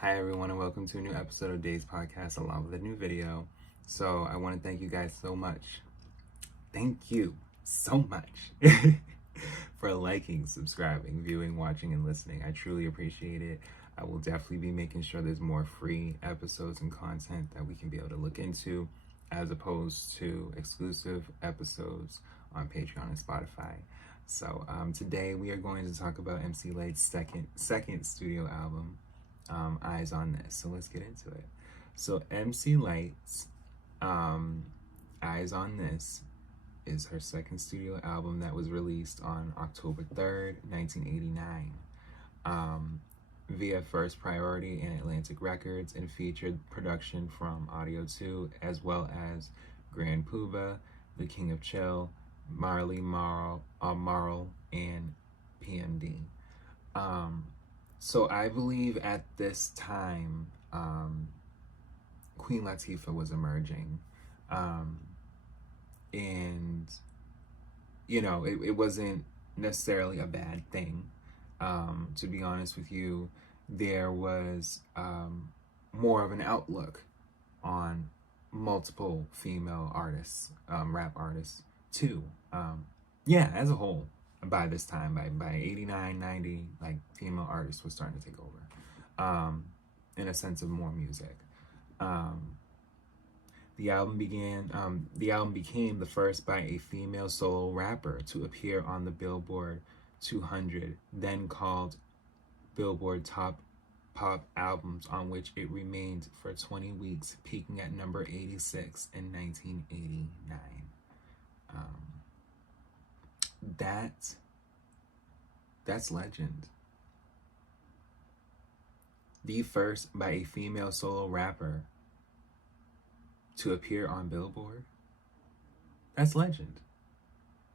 Hi everyone and welcome to a new episode of Days Podcast along with a new video. So I want to thank you guys so much. Thank you so much for liking, subscribing, viewing, watching, and listening. I truly appreciate it. I will definitely be making sure there's more free episodes and content that we can be able to look into as opposed to exclusive episodes on Patreon and Spotify. So today we are going to talk about MC Lyte's second studio album, Eyes on This. So let's get into it. So MC Lyte's Eyes on This is her second studio album that was released on October 3rd, 1989, via First Priority and Atlantic Records, and featured production from Audio 2 as well as Grand Puba, The King of Chill, Marley Marl, and PMD. So I believe at this time, Queen Latifah was emerging. And, you know, it wasn't necessarily a bad thing. To be honest with you, there was more of an outlook on multiple female artists, rap artists, too. As a whole. By this time, by 89, 90, like, female artists were starting to take over, in a sense of more music. The album became the first by a female solo rapper to appear on the Billboard 200, then called Billboard Top Pop Albums, on which it remained for 20 weeks, peaking at number 86 in 1989. That's legend. The first by a female solo rapper to appear on Billboard. That's legend.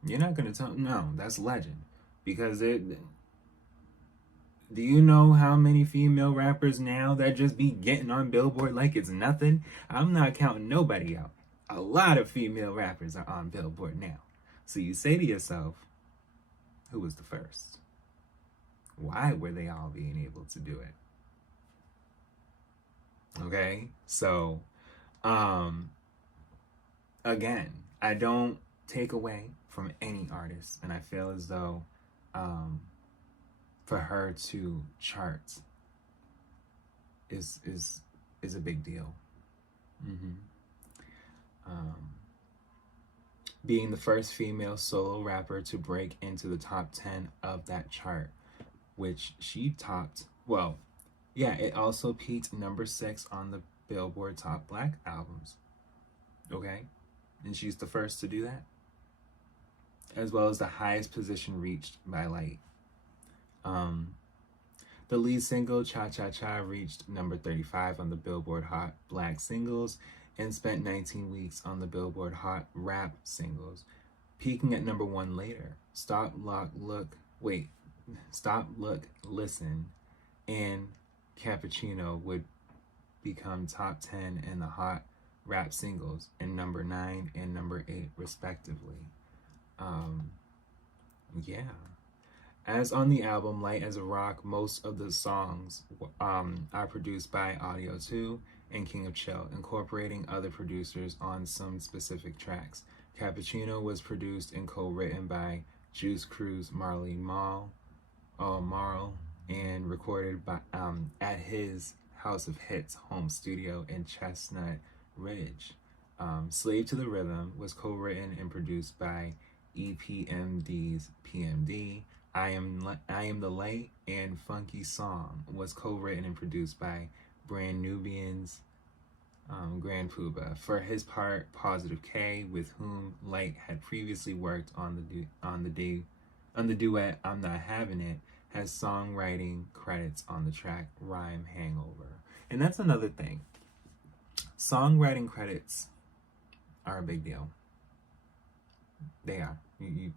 You're not gonna tell, no, that's legend. Because do you know how many female rappers now that just be getting on Billboard like it's nothing? I'm not counting nobody out. A lot of female rappers are on Billboard now. So you say to yourself, who was the first? Why were they all being able to do it? Okay, so again, I don't take away from any artist, and I feel as though for her to chart is a big deal. Being the first female solo rapper to break into the top 10 of that chart, which she topped. Well, yeah, it also peaked number 6 on the Billboard Top Black Albums. Okay? And she's the first to do that. As well as the highest position reached by Lyte. The lead single, Cha Cha Cha, reached number 35 on the Billboard Hot Black Singles and spent 19 weeks on the Billboard Hot Rap Singles, peaking at number 1 later. Stop, Look, Listen, and Cappuccino would become top 10 in the Hot Rap Singles, and number 9 and number 8 respectively. As on the album Light as a Rock, most of the songs are produced by Audio 2 and King of Chill, incorporating other producers on some specific tracks. Cappuccino was produced and co-written by Juice Crew's Marley Marl, and recorded by at his House of Hits home studio in Chestnut Ridge. Slave to the Rhythm was co-written and produced by EPMD's PMD. I Am the Light and Funky Song was co-written and produced by Brand Nubian's Grand Puba. For his part, Positive K, with whom Lyte had previously worked on the duet I'm Not Having It, has songwriting credits on the track Rhyme Hangover. And that's another thing. Songwriting credits are a big deal. They are. You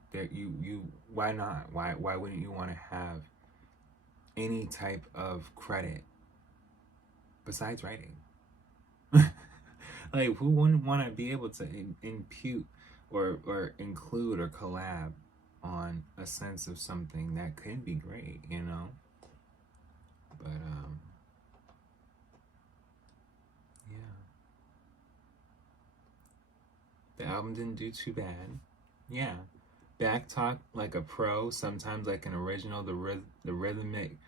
why not? Why wouldn't you want to have any type of credit besides writing? Like, who wouldn't want to be able to impute or include or collab on a sense of something that could be great, you know? But album didn't do too bad. Yeah. Back talk like a pro, sometimes like an original. The rhythmic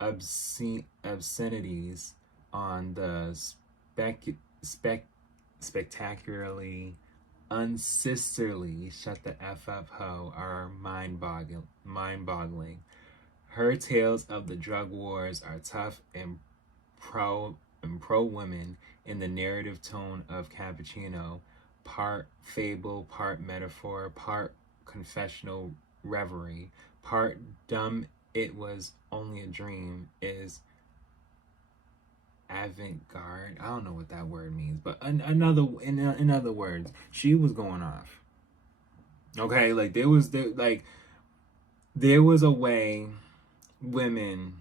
obscenities on the spectacularly unsisterly shut the F up ho are mind boggling. Her tales of the drug wars are tough and pro women in the narrative tone of Cappuccino, part fable, part metaphor, part confessional reverie, part dumb it was only a dream is avant-garde. I don't know what that word means, but in other words, she was going off. Okay, like there was a way women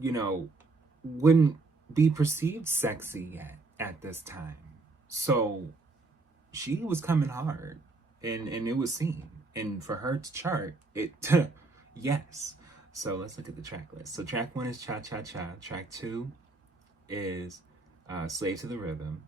you know, wouldn't be perceived sexy yet at this time. So she was coming hard, and it was seen. And for her to chart, it, yes. So let's look at the track list. So track 1 is Cha Cha Cha. Track 2 is Slave to the Rhythm.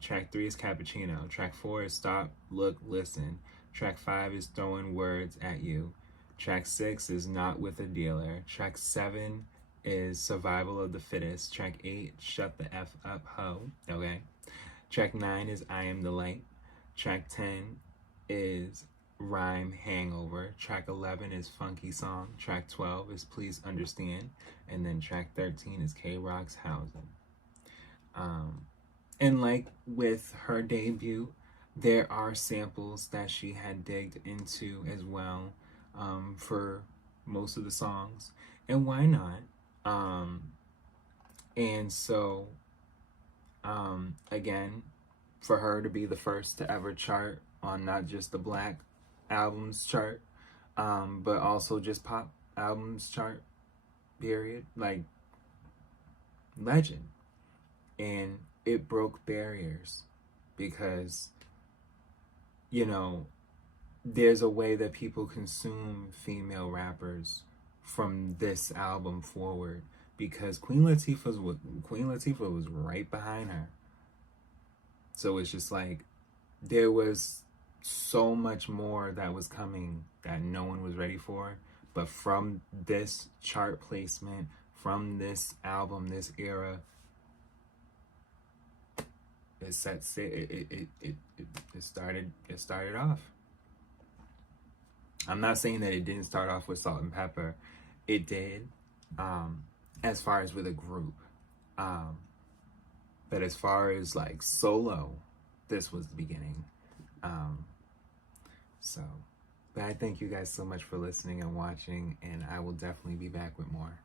Track 3 is Cappuccino. Track 4 is Stop, Look, Listen. Track 5 is Throwing Words at You. Track 6 is Not With a Dealer. Track 7 is Survival of the Fittest. Track 8, Shut the F Up Ho. Okay. Track 9 is I Am the Light. Track 10 is Rhyme Hangover. Track 11 is Funky Song. Track 12 is Please Understand. And then track 13 is K-Rock's Housing. And like with her debut, there are samples that she had digged into as well for most of the songs. And why not? And so, again, for her to be the first to ever chart on not just the Black albums chart, but also just pop albums chart, period, like, legend. And it broke barriers because, you know, there's a way that people consume female rappers from this album forward, because Queen Latifah was right behind her. So it's just like there was so much more that was coming that no one was ready for. But from this chart placement, from this album, this era, it started off. I'm not saying that it didn't start off with Salt and Pepper. It did, as far as with a group. But as far as like solo, this was the beginning. But I thank you guys so much for listening and watching, and I will definitely be back with more.